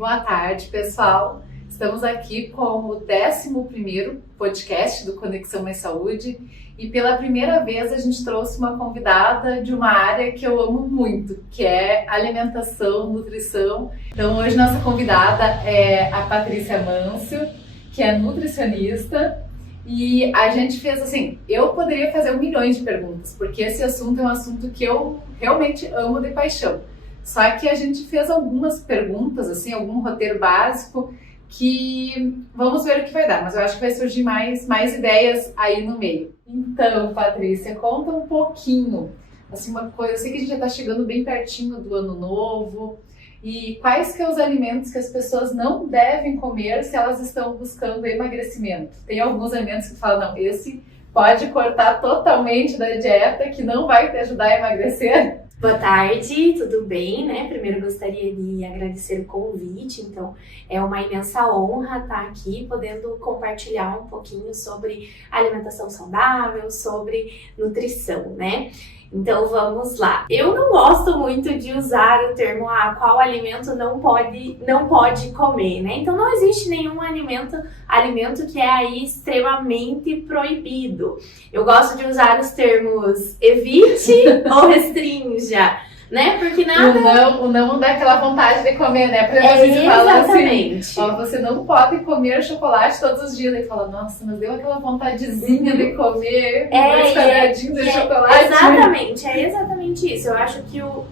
Boa tarde, pessoal. Estamos aqui com o 11º podcast do Conexão Mais Saúde e pela primeira vez a gente trouxe uma convidada de uma área que eu amo muito, que é alimentação, nutrição. Então hoje nossa convidada é a Patrícia Mâncio, que é nutricionista, e a gente fez assim, eu poderia fazer milhões de perguntas, porque esse assunto é um assunto que eu realmente amo de paixão. Só que a gente fez algumas perguntas, assim, algum roteiro básico, que vamos ver o que vai dar, mas eu acho que vai surgir mais ideias aí no meio. Então, Patrícia, conta um pouquinho, assim, uma coisa, eu sei que a gente já está chegando bem pertinho do ano novo, e quais que são os alimentos que as pessoas não devem comer se elas estão buscando emagrecimento? Tem alguns alimentos que falam, não, esse pode cortar totalmente da dieta, que não vai te ajudar a emagrecer? Boa tarde, tudo bem, né? Primeiro gostaria de agradecer o convite, então é uma imensa honra estar aqui podendo compartilhar um pouquinho sobre alimentação saudável, sobre nutrição, né? Então vamos lá. Eu não gosto muito de usar o termo qual alimento não pode comer, né? Então não existe nenhum alimento que é aí extremamente proibido. Eu gosto de usar os termos evite ou restrinja, né? Porque nada... O não dá aquela vontade de comer, né? Por exemplo, a gente fala assim, ó, você não pode comer chocolate todos os dias. E fala, nossa, mas deu aquela vontadezinha de comer um quadradinho de chocolate. Exatamente, é exatamente isso. Eu acho que o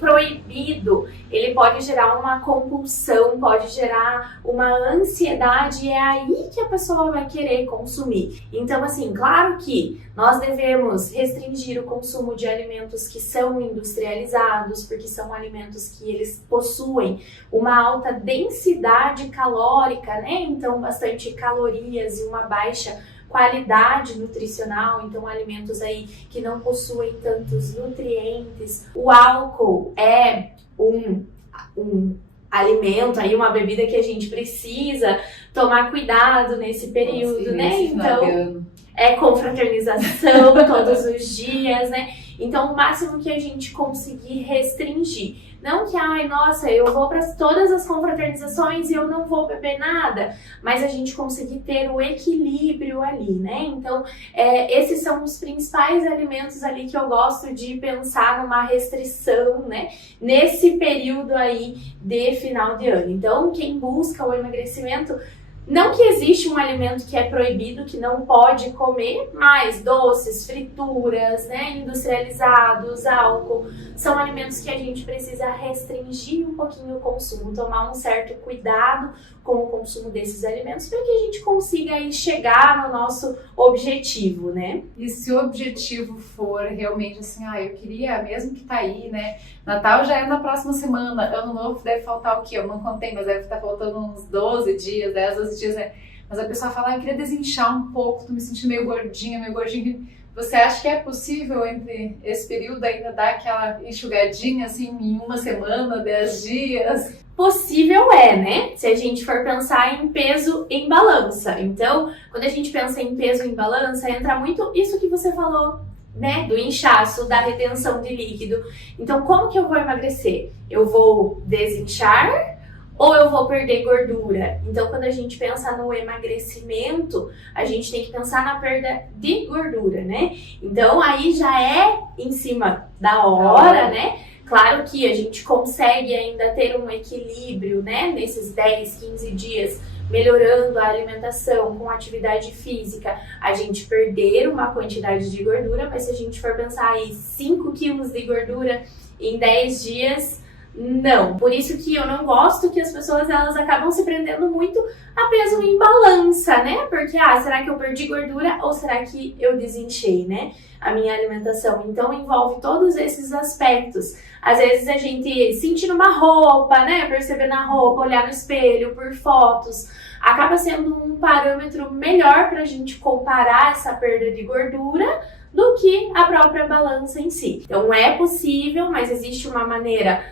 proibido, ele pode gerar uma compulsão, pode gerar uma ansiedade, e é aí que a pessoa vai querer consumir. Então, assim, claro que nós devemos restringir o consumo de alimentos que são industrializados, porque são alimentos que eles possuem uma alta densidade calórica, né? Então, bastante calorias e uma baixa qualidade nutricional, então alimentos aí que não possuem tantos nutrientes. O álcool é um alimento, aí uma bebida que a gente precisa tomar cuidado nesse período, né? Então, é confraternização todos os dias, né? Então, o máximo que a gente conseguir restringir. Não que, nossa, eu vou para todas as confraternizações e eu não vou beber nada, mas a gente conseguir ter o equilíbrio ali, né? Então, esses são os principais alimentos ali que eu gosto de pensar numa restrição, né? Nesse período aí de final de ano. Então, quem busca o emagrecimento, não que existe um alimento que é proibido, que não pode comer, mas doces, frituras, né, industrializados, álcool, são alimentos que a gente precisa restringir um pouquinho o consumo, tomar um certo cuidado com o consumo desses alimentos para que a gente consiga aí chegar no nosso objetivo, né? E se o objetivo for realmente assim, eu queria, mesmo que tá aí, né? Natal já é na próxima semana, Ano Novo deve faltar o quê? Eu não contei, mas deve estar faltando uns 12 dias, 10, 12 dias, né? Mas a pessoa fala, eu queria desinchar um pouco, tô me sentindo meio gordinha, meio gordinho. Você acha que é possível entre esse período ainda dar aquela enxugadinha assim em uma semana, 10 dias? Possível né? Se a gente for pensar em peso em balança. Então, quando a gente pensa em peso em balança, entra muito isso que você falou, né? Do inchaço, da retenção de líquido. Então, como que eu vou emagrecer? Eu vou desinchar ou eu vou perder gordura? Então, quando a gente pensa no emagrecimento, a gente tem que pensar na perda de gordura, né? Então, aí já é em cima da hora, né? Claro que a gente consegue ainda ter um equilíbrio, né? Nesses 10, 15 dias, melhorando a alimentação com atividade física, a gente perder uma quantidade de gordura, mas se a gente for pensar aí 5 quilos de gordura em 10 dias, não. Por isso que eu não gosto que as pessoas elas acabam se prendendo muito a peso em balança, né? Porque, será que eu perdi gordura ou será que eu desinchei, né? A minha alimentação. Então, envolve todos esses aspectos. Às vezes, a gente sentir uma roupa, né? Perceber na roupa, olhar no espelho, por fotos, acaba sendo um parâmetro melhor para a gente comparar essa perda de gordura do que a própria balança em si. Então é possível, mas existe uma maneira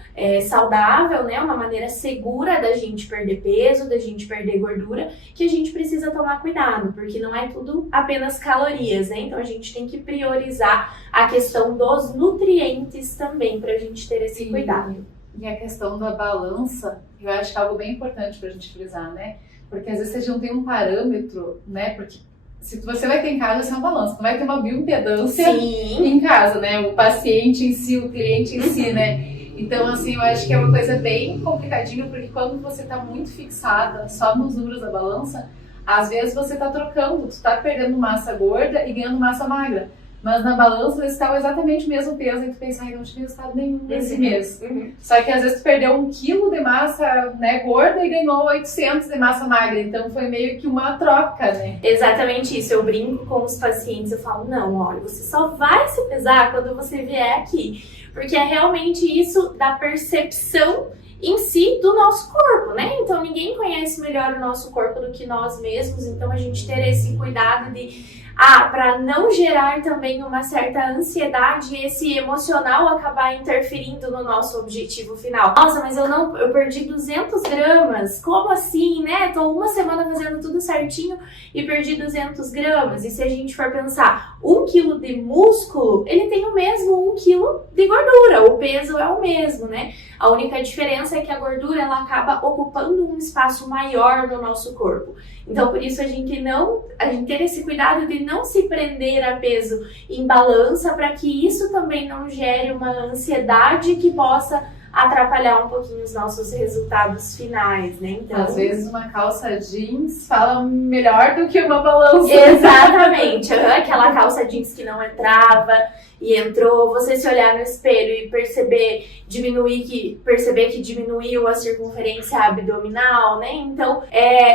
saudável, né? Uma maneira segura da gente perder peso, da gente perder gordura, que a gente precisa tomar cuidado, porque não é tudo apenas calorias, né? Então a gente tem que priorizar a questão dos nutrientes também, pra gente ter esse cuidado. E a questão da balança, eu acho que é algo bem importante pra gente frisar, né? Porque às vezes você não tem um parâmetro, né? Porque se você vai ter em casa, vai ser uma balança, não vai ter uma bioimpedância em casa, né? O paciente em si, o cliente em si, né? Então, assim, eu acho que é uma coisa bem complicadinha, porque quando você tá muito fixada só nos números da balança, às vezes você tá trocando, tu tá perdendo massa gorda e ganhando massa magra. Mas na balança você está exatamente o mesmo peso e tu pensa, ai, não tive resultado nenhum nesse mês. Só que às vezes tu perdeu 1 quilo de massa, né, gorda e ganhou 800 de massa magra. Então foi meio que uma troca, né? Exatamente isso. Eu brinco com os pacientes, eu falo, não, olha, você só vai se pesar quando você vier aqui. Porque é realmente isso da percepção em si do nosso corpo, né? Então ninguém conhece melhor o nosso corpo do que nós mesmos, então a gente ter esse cuidado de para não gerar também uma certa ansiedade e esse emocional acabar interferindo no nosso objetivo final. Nossa, mas eu perdi 200 gramas, como assim, né? Tô uma semana fazendo tudo certinho e perdi 200 gramas. E se a gente for pensar, 1 quilo de músculo, ele tem o mesmo 1 quilo de gordura, o peso é o mesmo, né? A única diferença é que a gordura, ela acaba ocupando um espaço maior no nosso corpo. Então, por isso, a gente ter esse cuidado de não se prender a peso em balança, para que isso também não gere uma ansiedade que possa atrapalhar um pouquinho os nossos resultados finais, né? Então, às vezes uma calça jeans fala melhor do que uma balança. Exatamente, aquela calça jeans que não entrava e entrou, você se olhar no espelho e perceber que diminuiu a circunferência abdominal, né? Então,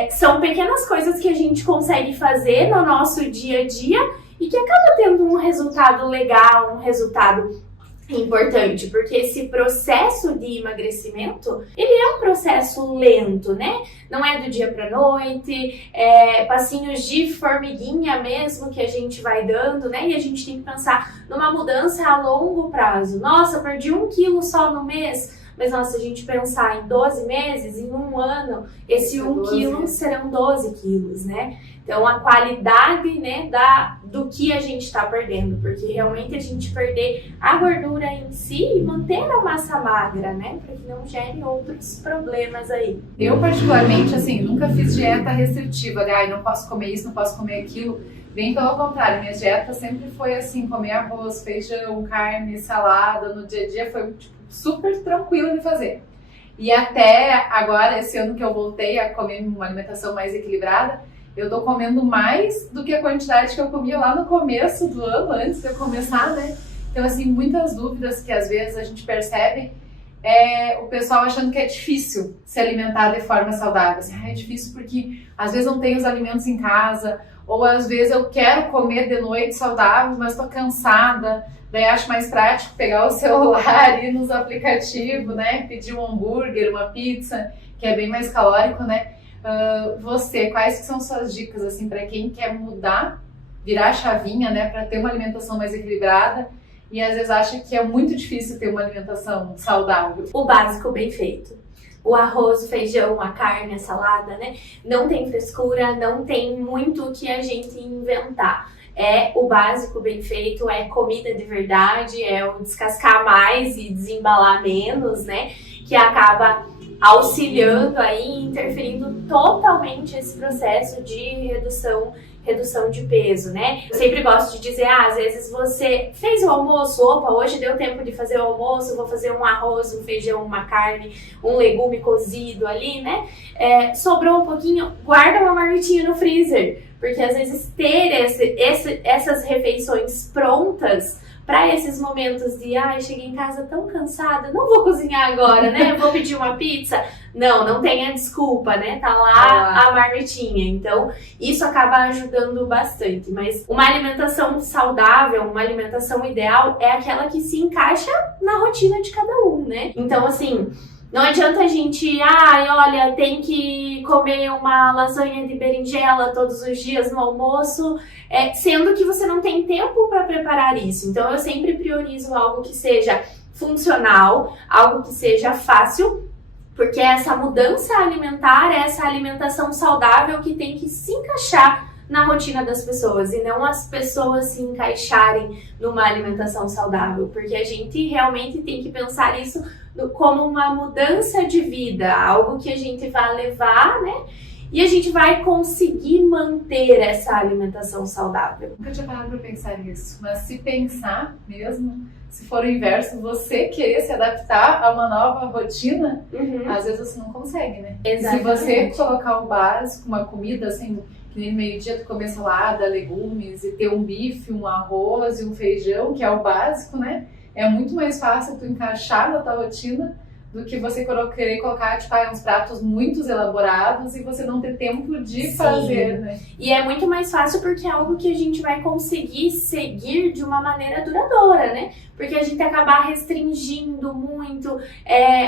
são pequenas coisas que a gente consegue fazer no nosso dia a dia e que acaba tendo um resultado legal, um resultado importante, porque esse processo de emagrecimento, ele é um processo lento, né? Não é do dia pra noite, passinhos de formiguinha mesmo que a gente vai dando, né? E a gente tem que pensar numa mudança a longo prazo. Nossa, perdi 1 quilo só no mês. Mas, nossa, se a gente pensar em 12 meses, em 1 ano, esse 1 quilo serão 12 quilos, né? Então, a qualidade, né, do que a gente está perdendo, porque realmente a gente perder a gordura em si e manter a massa magra, né, para que não gere outros problemas aí. Eu, particularmente, assim, nunca fiz dieta restritiva, de não posso comer isso, não posso comer aquilo. Bem pelo contrário, minha dieta sempre foi assim, comer arroz, feijão, carne, salada, no dia a dia foi super tranquilo de fazer. E até agora, esse ano que eu voltei a comer uma alimentação mais equilibrada, eu tô comendo mais do que a quantidade que eu comia lá no começo do ano, antes de eu começar, né? Então, assim, muitas dúvidas que às vezes a gente percebe o pessoal achando que é difícil se alimentar de forma saudável. Assim, é difícil porque às vezes não tem os alimentos em casa, ou às vezes eu quero comer de noite saudável, mas tô cansada. Daí acho mais prático pegar o celular e ir nos aplicativos, né? Pedir um hambúrguer, uma pizza, que é bem mais calórico, né? Quais que são suas dicas, assim, para quem quer mudar, virar a chavinha, né? Para ter uma alimentação mais equilibrada e às vezes acha que é muito difícil ter uma alimentação saudável? O básico bem feito. O arroz, o feijão, a carne, a salada, né? Não tem frescura, não tem muito o que a gente inventar. É o básico bem feito, é comida de verdade, é o descascar mais e desembalar menos, né? Que acaba auxiliando aí, interferindo totalmente esse processo de redução de peso, né? Eu sempre gosto de dizer, às vezes você fez o almoço, hoje deu tempo de fazer o almoço, vou fazer um arroz, um feijão, uma carne, um legume cozido ali, né? Sobrou um pouquinho, guarda uma marmitinha no freezer, porque às vezes ter essas refeições prontas para esses momentos de, cheguei em casa tão cansada, não vou cozinhar agora, né? Vou pedir uma pizza. Não tenha desculpa, né? Tá lá a marmitinha. Então, isso acaba ajudando bastante. Mas uma alimentação saudável, uma alimentação ideal é aquela que se encaixa na rotina de cada um, né? Então, assim, não adianta a gente, olha, tem que comer uma lasanha de berinjela todos os dias no almoço, sendo que você não tem tempo para preparar isso. Então, eu sempre priorizo algo que seja funcional, algo que seja fácil, porque essa mudança alimentar, essa alimentação saudável que tem que se encaixar na rotina das pessoas e não as pessoas se encaixarem numa alimentação saudável, porque a gente realmente tem que pensar isso como uma mudança de vida, algo que a gente vai levar, né? E a gente vai conseguir manter essa alimentação saudável. Nunca tinha parado para pensar nisso, mas se pensar mesmo, se for o inverso, você querer se adaptar a uma nova rotina, às vezes você não consegue, né? Exatamente. Se você colocar o básico, uma comida assim, que nem no meio-dia tu comer salada, legumes e ter um bife, um arroz e um feijão, que é o básico, né? É muito mais fácil tu encaixar na tua rotina do que você querer colocar, tipo, uns pratos muito elaborados e você não ter tempo de fazer, né? E é muito mais fácil porque é algo que a gente vai conseguir seguir de uma maneira duradoura, né? Porque a gente acabar restringindo muito,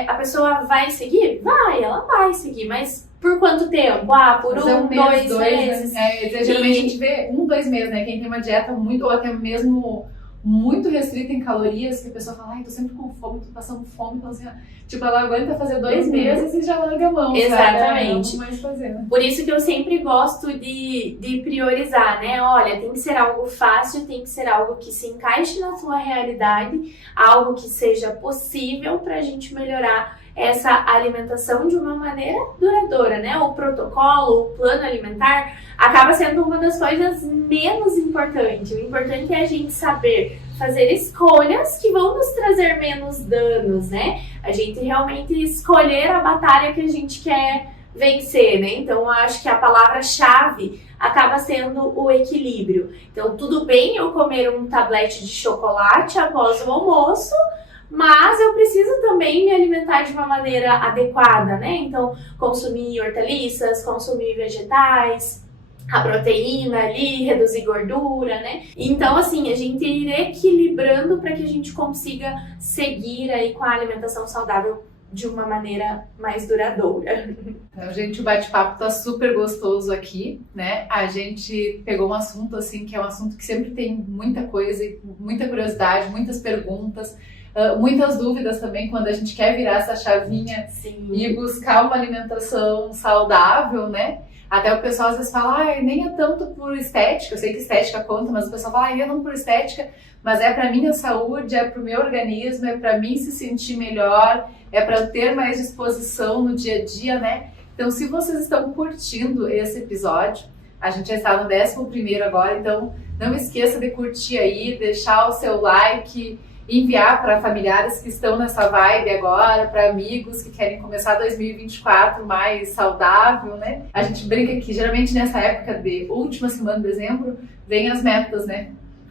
a pessoa vai seguir? Ela vai seguir, mas por quanto tempo? Por dois meses. Né? Geralmente a gente vê 2 meses, né? Quem tem uma dieta muito, ou até mesmo muito restrita em calorias, que a pessoa fala, tô sempre com fome, tô passando fome, então assim, tipo, ela aguenta fazer 2 meses e já larga a mão. Exatamente. Não mais fazer, né? Por isso que eu sempre gosto de priorizar, né? Olha, tem que ser algo fácil, tem que ser algo que se encaixe na sua realidade, algo que seja possível pra gente melhorar essa alimentação de uma maneira duradoura, né? O protocolo, o plano alimentar acaba sendo uma das coisas menos importantes. O importante é a gente saber fazer escolhas que vão nos trazer menos danos, né? A gente realmente escolher a batalha que a gente quer vencer, né? Então, eu acho que a palavra-chave acaba sendo o equilíbrio. Então, tudo bem eu comer um tablete de chocolate após o almoço, mas eu preciso também me alimentar de uma maneira adequada, né? Então, consumir hortaliças, consumir vegetais, a proteína ali, reduzir gordura, né? Então, assim, a gente ir equilibrando para que a gente consiga seguir aí com a alimentação saudável de uma maneira mais duradoura. Então, gente, o bate-papo tá super gostoso aqui, né? A gente pegou um assunto, assim, que é um assunto que sempre tem muita coisa, muita curiosidade, muitas perguntas, muitas dúvidas também quando a gente quer virar essa chavinha. Sim. E buscar uma alimentação saudável, né? Até o pessoal às vezes fala, nem é tanto por estética, eu sei que estética conta, mas o pessoal fala, é não por estética, mas é pra minha saúde, é pro meu organismo, é pra mim se sentir melhor, é pra ter mais disposição no dia a dia, né? Então, se vocês estão curtindo esse episódio, a gente já está no 11º agora, então não esqueça de curtir aí, deixar o seu like, enviar para familiares que estão nessa vibe agora, para amigos que querem começar 2024 mais saudável, né? A gente brinca que geralmente nessa época de última semana de dezembro, vem as metas, né?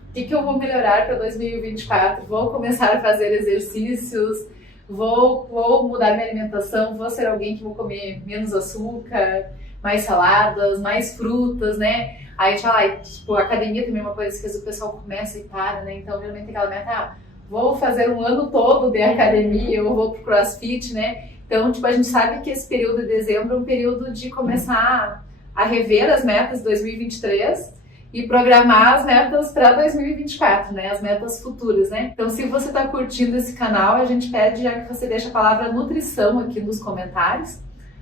O que eu vou melhorar para 2024? Vou começar a fazer exercícios, vou mudar minha alimentação, vou ser alguém que vou comer menos açúcar, mais saladas, mais frutas, né? Aí a gente fala, tipo, a academia também é uma coisa que o pessoal começa e para, né? Então, realmente aquela meta, vou fazer um ano todo de academia, eu vou pro CrossFit, né? Então, tipo, a gente sabe que esse período de dezembro é um período de começar a rever as metas de 2023 e programar as metas para 2024, né? As metas futuras, né? Então, se você está curtindo esse canal, a gente pede já que você deixe a palavra nutrição aqui nos comentários,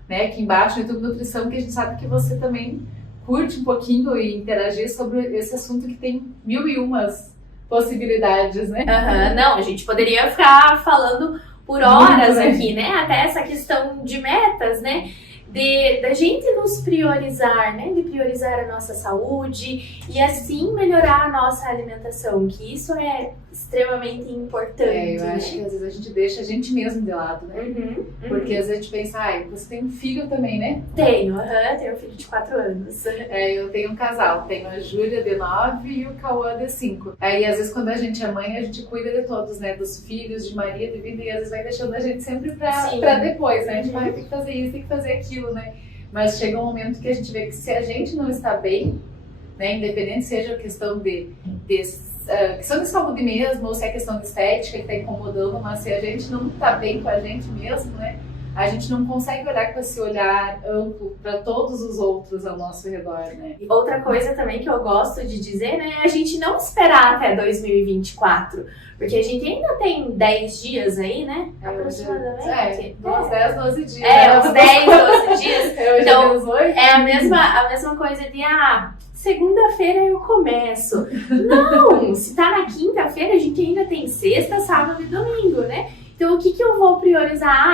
né? Aqui embaixo no YouTube Nutrição, que a gente sabe que você também curte um pouquinho e interagir sobre esse assunto que tem 1001 possibilidades, né? Não, a gente poderia ficar falando por horas aqui, né? Até essa questão de metas, né? Da gente nos priorizar, né? De priorizar a nossa saúde e assim melhorar a nossa alimentação, que isso é extremamente importante. Eu acho que às vezes a gente deixa a gente mesmo de lado, né? Porque às vezes a gente pensa, você tem um filho também, né? Tenho um filho de 4 anos. Eu tenho um casal, tenho a Júlia de 9 e o Cauã de 5. Aí às vezes quando a gente é mãe, a gente cuida de todos, né? Dos filhos, de marido, de vida, e às vezes vai deixando a gente sempre pra depois, né? A gente vai ter que fazer isso, tem que fazer aquilo, né? Mas chega um momento que a gente vê que se a gente não está bem, né? Independente seja a questão questão de saúde mesmo, ou se é questão de estética que está incomodando, mas se a gente não está bem com a gente mesmo, né? a gente não consegue olhar com esse olhar amplo para todos os outros ao nosso redor, né? Outra coisa também que eu gosto de dizer, né, é a gente não esperar até 2024, porque a gente ainda tem 10 dias aí, né, aproximadamente. Uns 10, 12 dias. Uns 10, 12 dias. Então, uns 8. é a mesma coisa de, segunda-feira eu começo. Não, se tá na quinta-feira, a gente ainda tem sexta, sábado e domingo, né? Então, o que eu vou priorizar?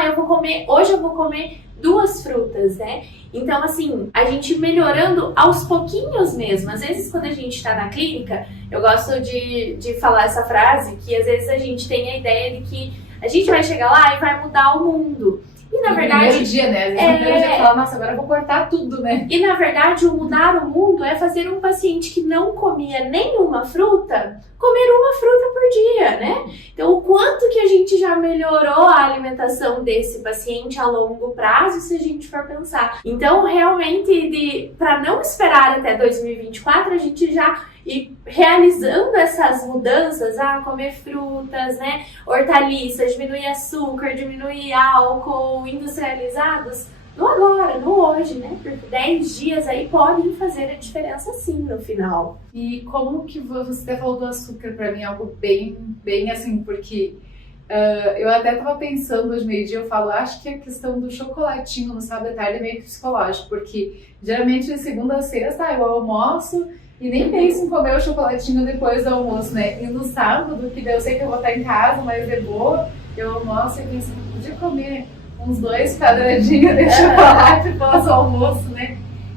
Hoje eu vou comer 2 frutas, né? Então, assim, a gente melhorando aos pouquinhos mesmo. Às vezes, quando a gente tá na clínica, eu gosto de falar essa frase, que às vezes a gente tem a ideia de que a gente vai chegar lá e vai mudar o mundo. E na verdade. Primeiro dia, né? Às vezes no primeiro dia fala, nossa, agora eu vou cortar tudo, né? E na verdade, o mudar o mundo é fazer um paciente que não comia nenhuma fruta, comer uma fruta por dia, né? Então, o quanto que a gente já melhorou a alimentação desse paciente a longo prazo, se a gente for pensar. Então, realmente, para não esperar até 2024, a gente já ir realizando essas mudanças, comer frutas, né, hortaliças, diminuir açúcar, diminuir álcool, industrializados, no agora, no hoje, né, porque 10 dias aí podem fazer a diferença sim no final. E como que você falou do açúcar, pra mim é algo bem assim, porque eu até tava pensando hoje meio-dia, eu falo, acho que a questão do chocolatinho no sábado à tarde é meio psicológico, porque geralmente de segunda a sexta eu almoço e nem penso em comer o chocolatinho depois do almoço, né? E no sábado, que eu sei que eu vou estar em casa, mas é boa, eu almoço e penso, podia comer uns 2 quadradinhos de chocolate pós almoço, né?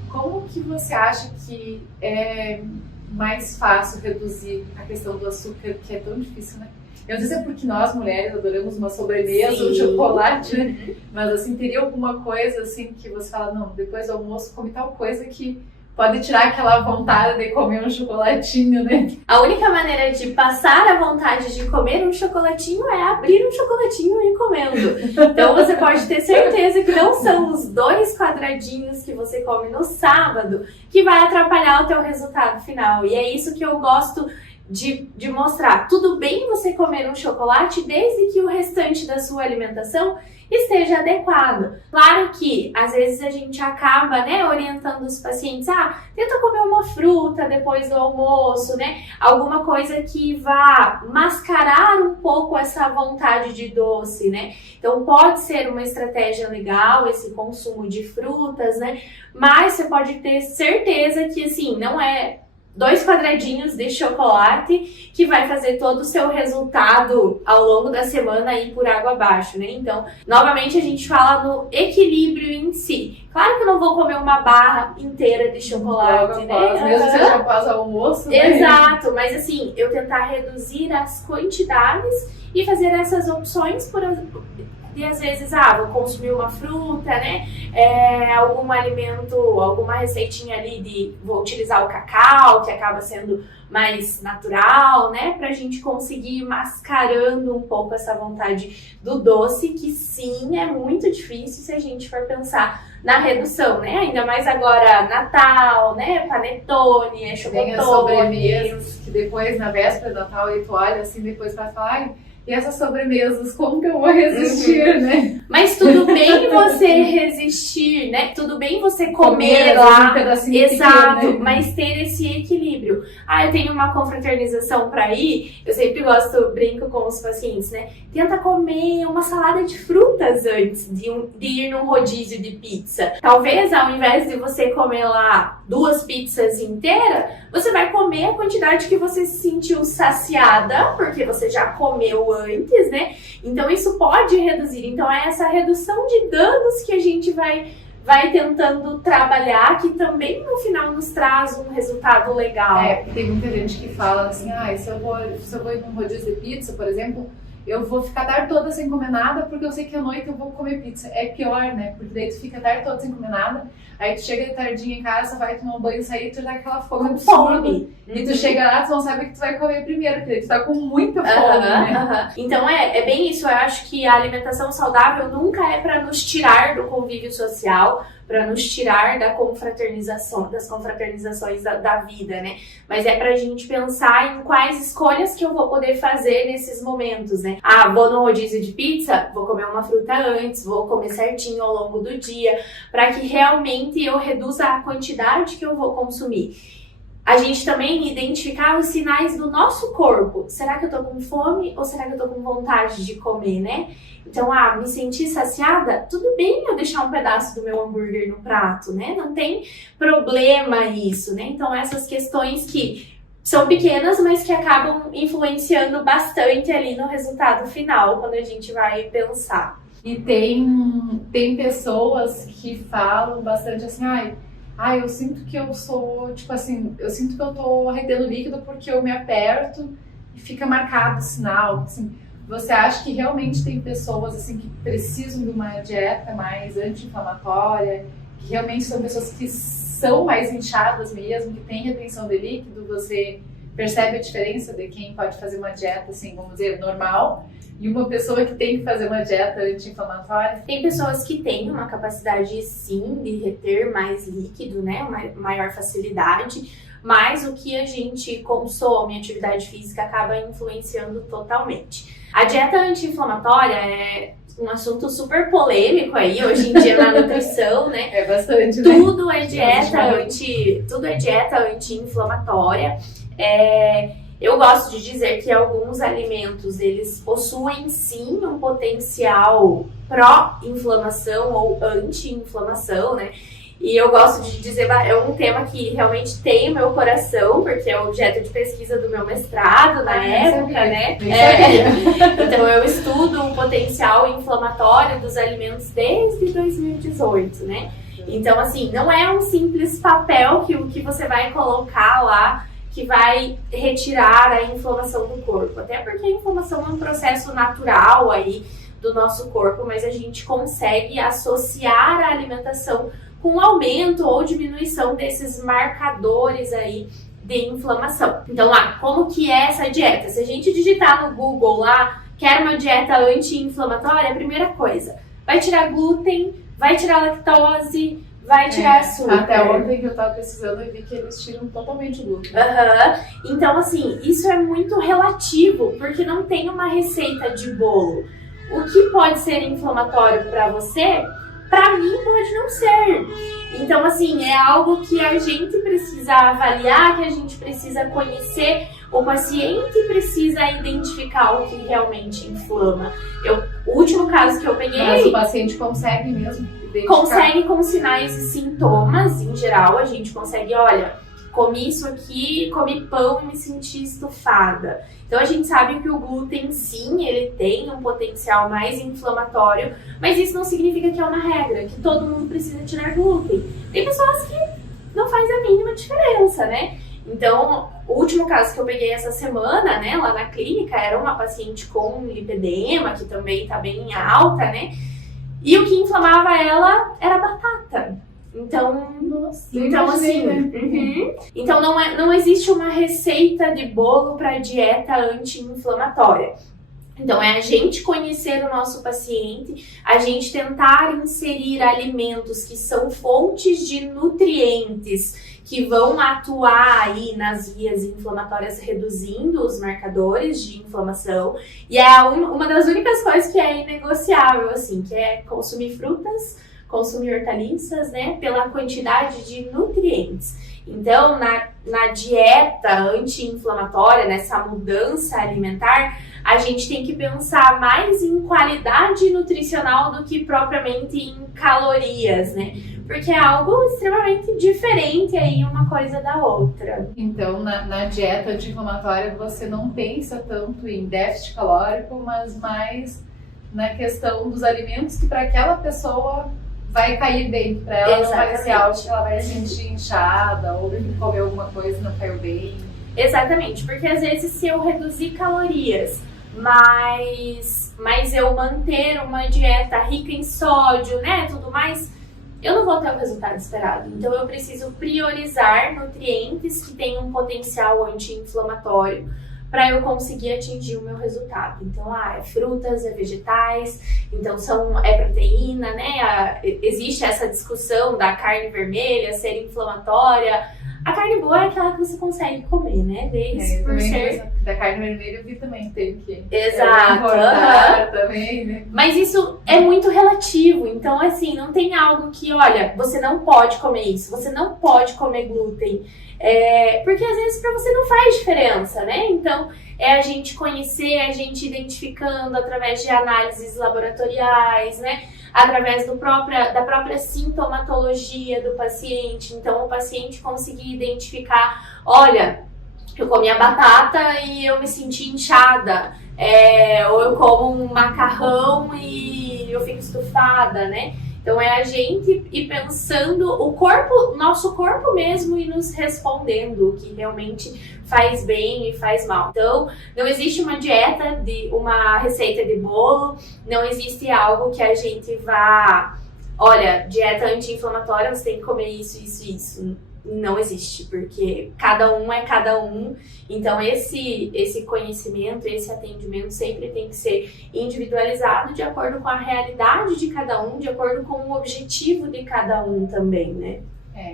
Como que você acha que é mais fácil reduzir a questão do açúcar, que é tão difícil, né? Eu não sei se é porque nós mulheres adoramos uma sobremesa, um chocolate, né? Mas assim, teria alguma coisa assim que você fala, não, depois do almoço come tal coisa que pode tirar aquela vontade de comer um chocolatinho, né? A única maneira de passar a vontade de comer um chocolatinho é abrir um chocolatinho e ir comendo. Então você pode ter certeza que não são os 2 quadradinhos que você come no sábado que vai atrapalhar o teu resultado final. E é isso que eu gosto de mostrar. Tudo bem você comer um chocolate desde que o restante da sua alimentação esteja adequado. Claro que às vezes a gente acaba, né, orientando os pacientes, tenta comer uma fruta depois do almoço, né, alguma coisa que vá mascarar um pouco essa vontade de doce, né. Então pode ser uma estratégia legal esse consumo de frutas, né, mas você pode ter certeza que assim, não é 2 quadradinhos de chocolate que vai fazer todo o seu resultado ao longo da semana ir por água abaixo, né? Então, novamente a gente fala no equilíbrio em si. Claro que eu não vou comer uma barra inteira de chocolate, né? Mesmo que seja após o almoço, né? Exato, mas assim, eu tentar reduzir as quantidades e fazer essas opções e às vezes, vou consumir uma fruta, né, algum alimento, alguma receitinha ali vou utilizar o cacau, que acaba sendo mais natural, né, pra gente conseguir ir mascarando um pouco essa vontade do doce, que sim, é muito difícil se a gente for pensar na redução, né, ainda mais agora Natal, né, panetone, chocotone. Tem as sobremesas, que depois, na véspera do Natal, aí tu olha assim, depois vai falar, e essas sobremesas, como que eu vou resistir, né? Mas tudo bem você resistir, né? Tudo bem você comer lá, um pedacinho exato, pequeno, né? Mas ter esse equilíbrio. Eu tenho uma confraternização pra ir, eu sempre brinco com os pacientes, né? Tenta comer uma salada de frutas antes de ir num rodízio de pizza. Talvez, ao invés de você comer lá 2 pizzas inteiras, você vai comer a quantidade que você se sentiu saciada, porque você já comeu antes, né? Então isso pode reduzir. Então é essa redução de danos que a gente vai tentando trabalhar, que também no final nos traz um resultado legal. Porque tem muita gente que fala assim, se eu vou ir num rodízio de pizza, por exemplo, eu vou ficar a tarde toda sem comer nada, porque eu sei que à noite eu vou comer pizza. É pior, né? Porque daí tu fica a tarde toda sem comer nada, aí tu chega de tardinha em casa, vai tomar um banho, sair, tu dá aquela fome absurda. E tu chega lá, tu não sabe o que tu vai comer primeiro, porque tu tá com muita fome, né? Então é bem isso, eu acho que a alimentação saudável nunca é pra nos tirar do convívio social, para nos tirar das confraternizações da vida, né? Mas é pra gente pensar em quais escolhas que eu vou poder fazer nesses momentos, né? Vou no rodízio de pizza, vou comer uma fruta antes, vou comer certinho ao longo do dia, para que realmente eu reduza a quantidade que eu vou consumir. A gente também identificar os sinais do nosso corpo. Será que eu tô com fome ou será que eu tô com vontade de comer, né? Então, me sentir saciada? Tudo bem eu deixar um pedaço do meu hambúrguer no prato, né? Não tem problema isso, né? Então, essas questões que são pequenas, mas que acabam influenciando bastante ali no resultado final, quando a gente vai pensar. E tem pessoas que falam bastante assim, eu sinto que eu sou, tipo assim, eu sinto que eu tô retendo líquido porque eu me aperto e fica marcado o sinal, assim. Você acha que realmente tem pessoas, assim, que precisam de uma dieta mais anti-inflamatória, que realmente são pessoas que são mais inchadas mesmo, que têm retenção de líquido? Você percebe a diferença de quem pode fazer uma dieta, assim, vamos dizer, normal, e uma pessoa que tem que fazer uma dieta anti-inflamatória? Tem pessoas que têm uma capacidade, sim, de reter mais líquido, né? Uma maior facilidade, mas o que a gente consome, atividade física, acaba influenciando totalmente. A dieta anti-inflamatória é um assunto super polêmico aí, hoje em dia na nutrição, né? É bastante, tudo é dieta anti-inflamatória. Eu gosto de dizer que alguns alimentos, eles possuem sim um potencial pró-inflamação ou anti-inflamação, né? E eu gosto de dizer, é um tema que realmente tem o meu coração, porque é objeto de pesquisa do meu mestrado na época, né? Então eu estudo o potencial inflamatório dos alimentos desde 2018, né? Então, assim, não é um simples papel que você vai colocar lá que vai retirar a inflamação do corpo. Até porque a inflamação é um processo natural aí do nosso corpo, mas a gente consegue associar a alimentação com aumento ou diminuição desses marcadores aí de inflamação. Então, como que é essa dieta? Se a gente digitar no Google lá, quer uma dieta anti-inflamatória, a primeira coisa, vai tirar glúten, vai tirar lactose, vai tirar açúcar. Até ontem que eu tava pesquisando e vi que eles tiram totalmente o glúten. Então, assim, isso é muito relativo, porque não tem uma receita de bolo. O que pode ser inflamatório para você, para mim pode não ser. Então, assim, é algo que a gente precisa avaliar, que a gente precisa conhecer. O paciente precisa identificar o que realmente inflama. O último caso que eu peguei... Mas o paciente consegue mesmo identificar? Consegue com sinais e sintomas, em geral. A gente consegue, olha, comi isso aqui, comi pão e me senti estufada. Então a gente sabe que o glúten, sim, ele tem um potencial mais inflamatório, mas isso não significa que é uma regra, que todo mundo precisa tirar glúten. Tem pessoas que não faz a mínima diferença, né? Então, o último caso que eu peguei essa semana, né, lá na clínica, era uma paciente com lipedema, que também tá bem alta, né? E o que inflamava ela era batata. Então, assim, então não existe uma receita de bolo para dieta anti-inflamatória. Então, é a gente conhecer o nosso paciente, a gente tentar inserir alimentos que são fontes de nutrientes que vão atuar aí nas vias inflamatórias, reduzindo os marcadores de inflamação. E é uma das únicas coisas que é inegociável, assim, que é consumir frutas, consumir hortaliças, né, pela quantidade de nutrientes. Então, na dieta anti-inflamatória, nessa mudança alimentar, a gente tem que pensar mais em qualidade nutricional do que propriamente em calorias, né? Porque é algo extremamente diferente aí uma coisa da outra. Então, na dieta anti-inflamatória, você não pensa tanto em déficit calórico, mas mais na questão dos alimentos que para aquela pessoa vai cair bem, para ela não vai ser algo que ela vai se sentir inchada ou comer alguma coisa e não caiu bem. Exatamente, porque às vezes se eu reduzir calorias, mas eu manter uma dieta rica em sódio, né, tudo mais, eu não vou ter o resultado esperado. Então eu preciso priorizar nutrientes que têm um potencial anti-inflamatório para eu conseguir atingir o meu resultado. Então, é frutas, é vegetais, então é proteína, né? Existe essa discussão da carne vermelha ser inflamatória. A carne boa é aquela que você consegue comer, né? Desde por ser... Da carne vermelha eu vi também, tem que... Exato. Também, né? Mas isso é muito relativo, então assim, não tem algo que, olha, você não pode comer isso, você não pode comer glúten. Porque às vezes pra você não faz diferença, né? Então é a gente conhecer, a gente identificando através de análises laboratoriais, né? Através da própria sintomatologia do paciente. Então o paciente conseguir identificar, olha, eu comi a batata e eu me senti inchada, ou eu como um macarrão e eu fico estufada, né? Então é a gente ir pensando nosso corpo mesmo e nos respondendo o que realmente faz bem e faz mal. Então não existe uma dieta, uma receita de bolo, não existe algo que a gente vá, olha, dieta anti-inflamatória, você tem que comer isso, isso, isso. Não existe, porque cada um é cada um. Então esse conhecimento, esse atendimento sempre tem que ser individualizado de acordo com a realidade de cada um, de acordo com o objetivo de cada um também, né?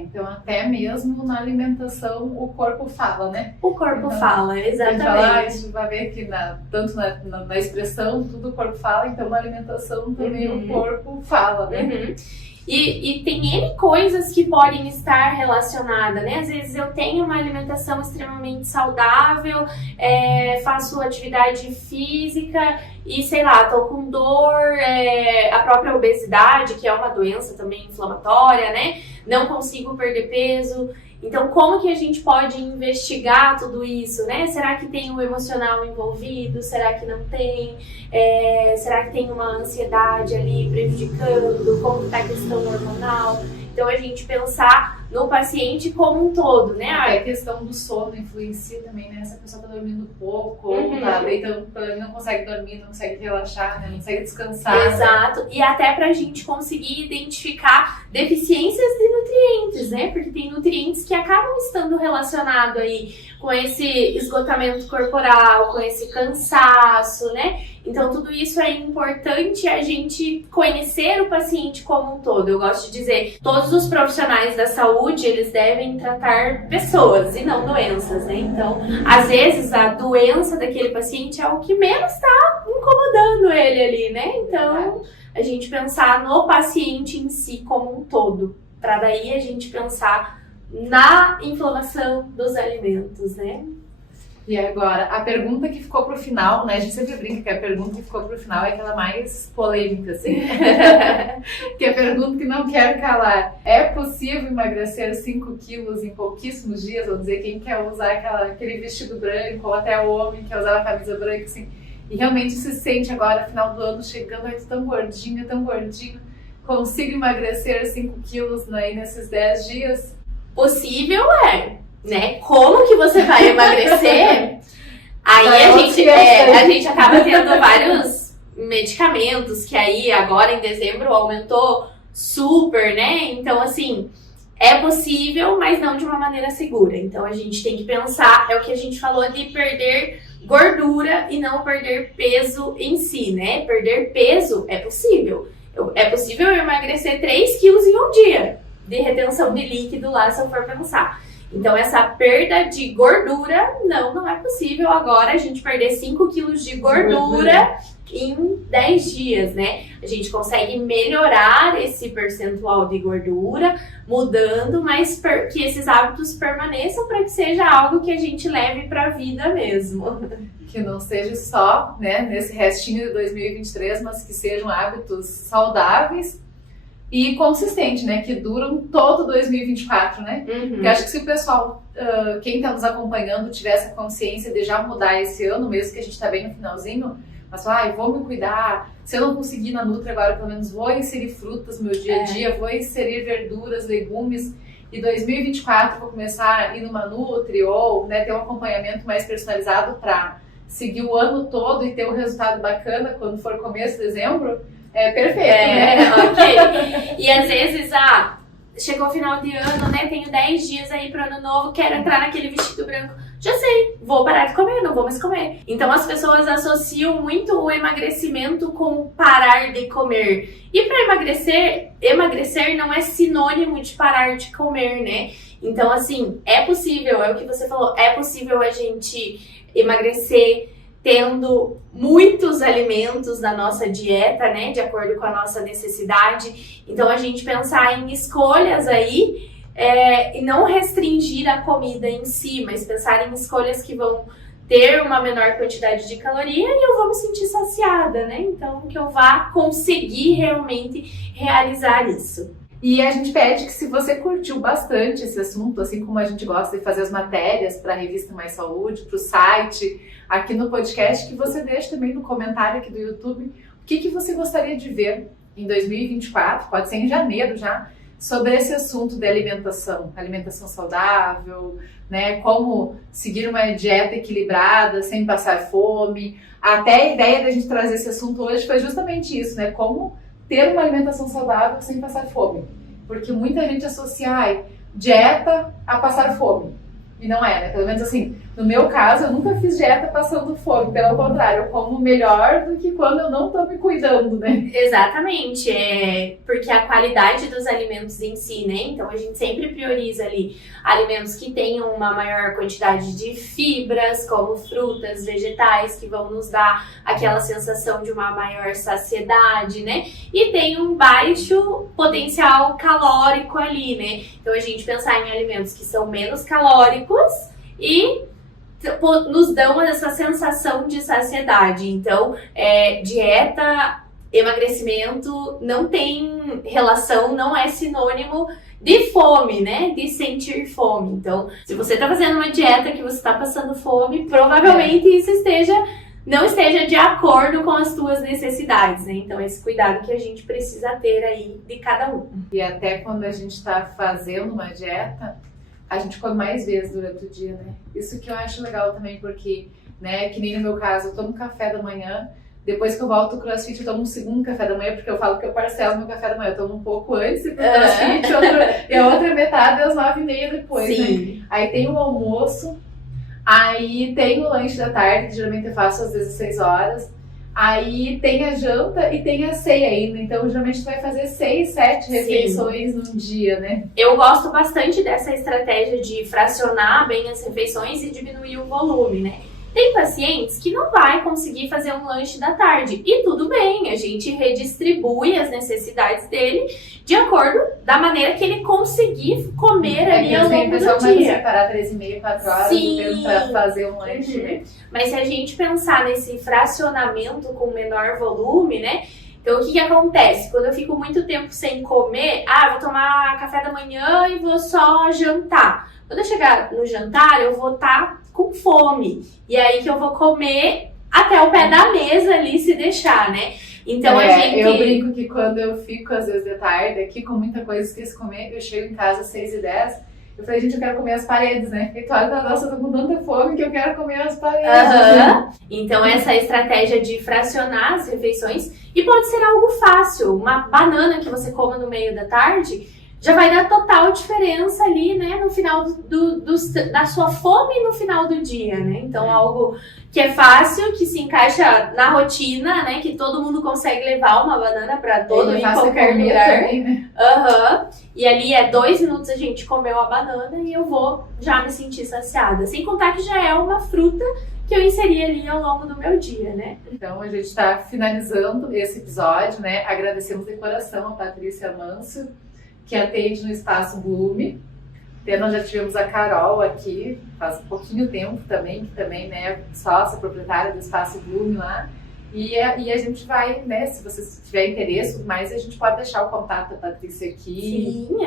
Então até mesmo na alimentação o corpo fala, né? O corpo então, fala, exatamente. A gente vai ver que tanto na expressão, tudo o corpo fala, então na alimentação também o corpo fala, né? Uhum. E tem N coisas que podem estar relacionadas, né? Às vezes eu tenho uma alimentação extremamente saudável, faço atividade física e, sei lá, tô com dor, a própria obesidade, que é uma doença também inflamatória, né? Não consigo perder peso. Então, como que a gente pode investigar tudo isso, né? Será que tem um emocional envolvido? Será que não tem? Será que tem uma ansiedade ali prejudicando? Como está a questão hormonal? Então, a gente pensar no paciente como um todo, né? A questão do sono influencia também, né? Se a pessoa tá dormindo pouco, ou tá deitando, não consegue dormir, não consegue relaxar, né? Não consegue descansar. Exato. Né? E até pra gente conseguir identificar deficiências de nutrientes, né? Porque tem nutrientes que acabam estando relacionados aí com esse esgotamento corporal, com esse cansaço, né? Então, tudo isso é importante a gente conhecer o paciente como um todo. Eu gosto de dizer, todos os profissionais da saúde, eles devem tratar pessoas e não doenças, né? Então, às vezes, a doença daquele paciente é o que menos está incomodando ele ali, né? Então, a gente pensar no paciente em si como um todo, para daí a gente pensar na inflamação dos alimentos, né? E agora, a pergunta que ficou pro final, né? A gente sempre brinca que a pergunta que ficou pro final é aquela mais polêmica, assim. Que é a pergunta que não quer calar. É possível emagrecer 5 quilos em pouquíssimos dias? Vamos dizer, quem quer usar aquele vestido branco, ou até o homem quer usar a camisa branca, assim, e realmente se sente agora, final do ano, chegando, ai, tão gordinho, consigo emagrecer 5 quilos aí nesses 10 dias? Possível né? Como que você vai emagrecer? Aí a gente acaba tendo vários medicamentos que aí agora em dezembro aumentou super, né? Então assim, é possível, mas não de uma maneira segura. Então a gente tem que pensar, é o que a gente falou de perder gordura e não perder peso em si, né? Perder peso é possível. É possível eu emagrecer 3 quilos em um dia de retenção de líquido lá, se eu for pensar. Então, essa perda de gordura, não é possível agora a gente perder 5 quilos de gordura em 10 dias, né? A gente consegue melhorar esse percentual de gordura, mudando, mas que esses hábitos permaneçam para que seja algo que a gente leve para a vida mesmo. Que não seja só, né, nesse restinho de 2023, mas que sejam hábitos saudáveis e consistente, né? Que duram todo 2024, né? Porque acho que se o pessoal, quem está nos acompanhando, tiver essa consciência de já mudar esse ano, mesmo que a gente está bem no finalzinho, mas vou me cuidar, se eu não conseguir na Nutri agora, pelo menos vou inserir frutas no meu dia a dia, vou inserir verduras, legumes, e 2024 vou começar a ir numa Nutri ou, né, ter um acompanhamento mais personalizado para seguir o ano todo e ter um resultado bacana quando for começo de dezembro. É perfeito, né? Ok. E às vezes, chegou o final de ano, né? Tenho 10 dias aí pro ano novo, quero entrar naquele vestido branco. já sei, vou parar de comer, não vou mais comer. Então as pessoas associam muito o emagrecimento com parar de comer. E para emagrecer não é sinônimo de parar de comer, né? Então, assim, é possível, é o que você falou, é possível a gente emagrecer tendo muitos alimentos na nossa dieta, né? De acordo com a nossa necessidade. Então, a gente pensar em escolhas aí e não restringir a comida em si, mas pensar em escolhas que vão ter uma menor quantidade de caloria e eu vou me sentir saciada, né? Então, que eu vá conseguir realmente realizar isso. E a gente pede que, se você curtiu bastante esse assunto, assim como a gente gosta de fazer as matérias para a revista Mais Saúde, para o site, aqui no podcast, que você deixe também no comentário aqui do YouTube o que você gostaria de ver em 2024, pode ser em janeiro já, sobre esse assunto de alimentação saudável, né? Como seguir uma dieta equilibrada, sem passar fome. Até a ideia da gente trazer esse assunto hoje foi justamente isso, né? Como ter uma alimentação saudável sem passar fome. Porque muita gente associa dieta a passar fome. E não é, né? Pelo menos assim, no meu caso, eu nunca fiz dieta passando fome. Pelo contrário, eu como melhor do que quando eu não tô me cuidando, né? Exatamente. Porque a qualidade dos alimentos em si, né? Então, a gente sempre prioriza ali alimentos que tenham uma maior quantidade de fibras, como frutas, vegetais, que vão nos dar aquela sensação de uma maior saciedade, né? E tem um baixo potencial calórico ali, né? Então, a gente pensar em alimentos que são menos calóricos e nos dão essa sensação de saciedade. Então, dieta, emagrecimento não tem relação, não é sinônimo de fome, né? De sentir fome. Então, se você tá fazendo uma dieta que você tá passando fome, provavelmente isso não esteja de acordo com as tuas necessidades, né? Então, esse cuidado que a gente precisa ter aí de cada um. E até quando a gente tá fazendo uma dieta, a gente come mais vezes durante o dia, né? Isso que eu acho legal também, porque, né, que nem no meu caso, eu tomo café da manhã, depois que eu volto do CrossFit eu tomo um segundo café da manhã, porque eu falo que eu parcelo meu café da manhã, eu tomo um pouco antes do CrossFit, e a outra metade às 9h30 depois, Sim. Né? Aí tem o almoço, aí tem o lanche da tarde, que geralmente eu faço às vezes 6 horas, aí tem a janta e tem a ceia ainda, então geralmente tu vai fazer 6, 7 refeições num dia, né? Eu gosto bastante dessa estratégia de fracionar bem as refeições e diminuir o volume, né? Tem pacientes que não vai conseguir fazer um lanche da tarde e tudo bem, a gente redistribui as necessidades dele de acordo da maneira que ele conseguir comer ali ao longo do dia. Vai separar 3h30, 4 horas para fazer um lanche, né? Mas se a gente pensar nesse fracionamento com menor volume, né? Então, o que acontece? Quando eu fico muito tempo sem comer, vou tomar café da manhã e vou só jantar. Quando eu chegar no jantar, eu vou estar com fome. E aí que eu vou comer até o pé da mesa ali, se deixar, né? Então, eu brinco que quando eu fico, às vezes, de tarde, aqui com muita coisa, esqueço comer, eu chego em casa às 6h10, eu falei, gente, eu quero comer as paredes, né? E tu olha, nossa, eu tô com tanta fome que eu quero comer as paredes. Então, essa estratégia de fracionar as refeições, e pode ser algo fácil, uma banana que você coma no meio da tarde, já vai dar total diferença ali, né, no final da sua fome no final do dia, né? Então, algo que é fácil, que se encaixa na rotina, né, que todo mundo consegue levar uma banana para todo e qualquer lugar. Também, né? E ali 2 minutos a gente comeu a banana e eu vou já me sentir saciada. Sem contar que já é uma fruta que eu inseri ali ao longo do meu dia, né? Então, a gente está finalizando esse episódio, né? Agradecemos de coração a Patrícia Manso, que atende no Espaço Bloom. Nós já tivemos a Carol aqui, faz pouquinho tempo também, que também, né, sócia proprietária do Espaço Bloom lá. E a gente vai, né, se você tiver interesse, mas a gente pode deixar o contato da Patrícia aqui. Sim,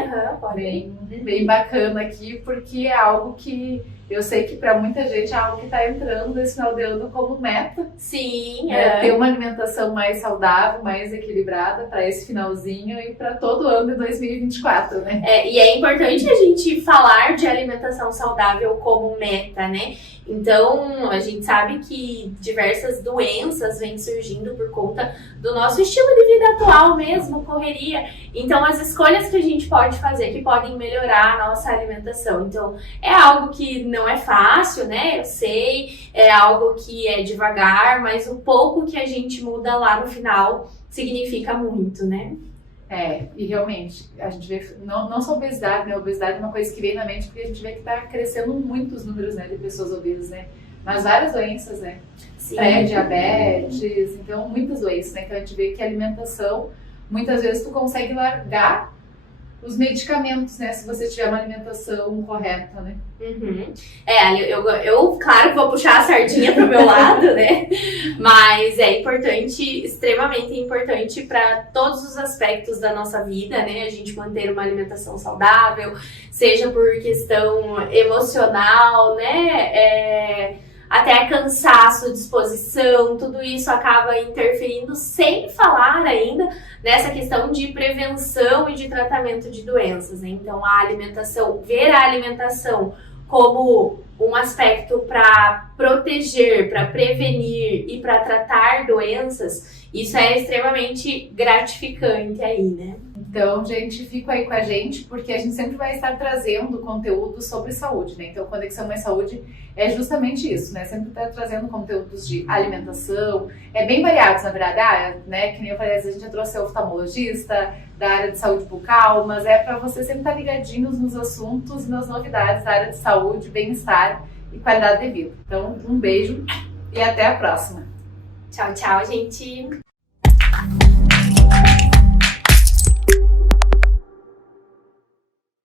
pode. Bem bacana aqui, porque é algo que eu sei que para muita gente é algo que está entrando esse final de ano como meta. Sim, ter uma alimentação mais saudável, mais equilibrada para esse finalzinho e para todo o ano de 2024, né? E é importante a gente falar de alimentação saudável como meta, né? Então, a gente sabe que diversas doenças vêm surgindo por conta do nosso estilo de vida atual mesmo, correria. Então, as escolhas que a gente pode fazer que podem melhorar a nossa alimentação. Então, é algo que não é fácil, né? Eu sei, é algo que é devagar, mas o pouco que a gente muda lá no final significa muito, né? E realmente, a gente vê, não só obesidade, né? A obesidade é uma coisa que vem na mente porque a gente vê que está crescendo muito os números, né, de pessoas obesas, né? Mas várias doenças, né? Pré-diabetes, então muitas doenças, né? Então a gente vê que a alimentação, muitas vezes tu consegue largar os medicamentos, né? Se você tiver uma alimentação correta, né? Uhum. Eu claro que vou puxar a sardinha pro meu lado, né? Mas é importante, extremamente importante para todos os aspectos da nossa vida, né? A gente manter uma alimentação saudável, seja por questão emocional, né? Até cansaço, disposição, tudo isso acaba interferindo, sem falar ainda nessa questão de prevenção e de tratamento de doenças, né? Então, a alimentação, ver a alimentação como um aspecto para proteger, para prevenir e para tratar doenças, isso é extremamente gratificante aí, né? Então, gente, fica aí com a gente, porque a gente sempre vai estar trazendo conteúdo sobre saúde, né? Então, Conexão Mais Saúde é justamente isso, né? Sempre está trazendo conteúdos de alimentação, bem variados, na verdade, né? Que nem eu falei, às vezes a gente já trouxe oftalmologista, da área de saúde bucal, mas é para você sempre estar ligadinhos nos assuntos e nas novidades da área de saúde, bem-estar e qualidade de vida. Então, um beijo e até a próxima. Tchau, tchau, gente!